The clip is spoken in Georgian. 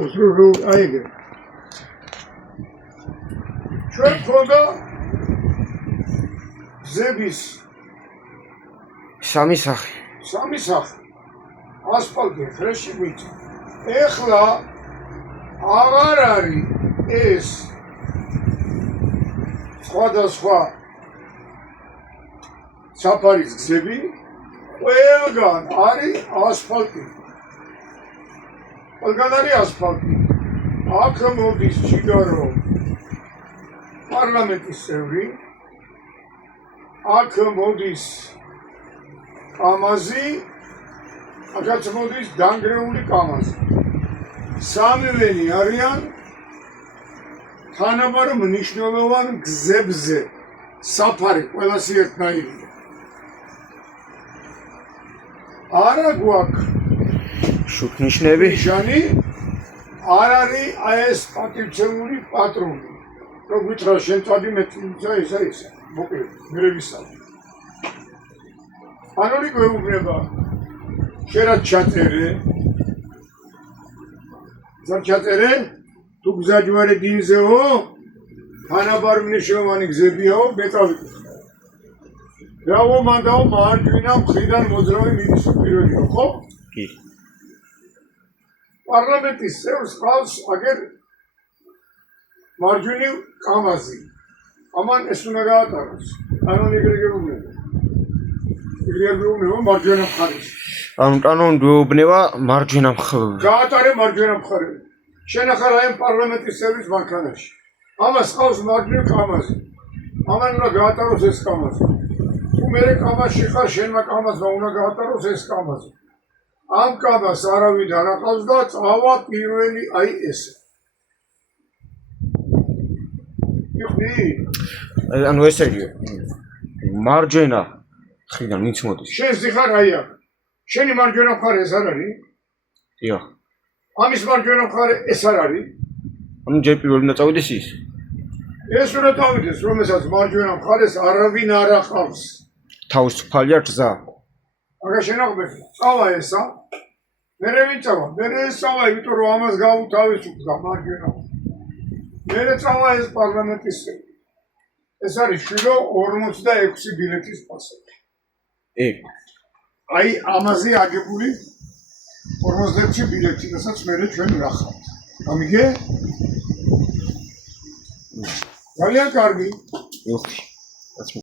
აიგე. ჩვენ ხონდა ზების სამი სახე. ასფალტი ფრეში გვით. ეხლა აღარ არის ეს სხვადასხვა საფარის გზები, ყველგან არის ასფალტი. აქ მოდის ჯიგარო პარლამენტის წევრი, აქ მოდის კამაზი, აქაც მოდის დანგრეული კამაზი. სამივენი არიან თანაბარ მნიშვნელოვან გზებზე. საფარი ყველასი ერთნაირია. არა გვაქვს შუქნიშნები, ნიშანი, არ არის ეს პატივცემული პატრონი. რომ გითხრა შენ წადი მე ისა. მოკლედ, მე ვისაუბრე. ანონი გვეუბნება შენ რა ჩაწერე? თუ გზაჯვარე დინზეო, თანაბარ მნიშვნელოვანი გზებიაო, მეტავიკითხე. რავო მანდაო მარჯვენა მხრიდან მოძრავი მინისტრი პირველია, ხო? კი. პარლამენტის წევრს ყავს აგერ მარჯვენი კამაზი. ამან ეს უნდა გაატაროს. კანონიგრიგებუნება მარჯვენა მხარეს. კანონიგრიგებუნება მარჯვენა მხარეს. გაატარე მარჯვენა მხარეს. შენ ახლა აი პარლამენტის წევრის მანქანაში. ამას ყავს მარჯვენა კამაზი. ამან უნდა გაატაროს ეს კამაზი. თუ მე კამაზში ხარ, შენმა კამაზმა უნდა გაატაროს ეს კამაზი. ამ კამაზს არავინ არ აყავს და წავა პირველი აი ესე. ანუ ესე იგი მარჯვენა მხრიდან ვინც მოდის? შენ ზიხარ აი აქ. შენი მარჯვენა მხარე ეს არ არის? დიახ. ამის მარჯვენა მხარე ეს არ არის? ანუ ჯერ პირველი უნდა წავიდეს ის. ეს უნდა წავიდეს, რომელსაც მარჯვენა მხარეს არავინ არ აყავს. თავისუფალია გზა. აგა შენ აღბეჭ. წავა ესა. მე ვინ წავა? მე ეს წავა, იმიტომ რომ ამას გავუთავისუფლდა მარჯვენა. მე წავა ეს პარლამენტის წევრი. ეს არის შვილო 46 ბილეთის პასუხი. აი ამაზე აგებული 46 ბილეთი, რასაც მე ჩვენ ვნახავთ. გამიგე? ძალიან კარგი.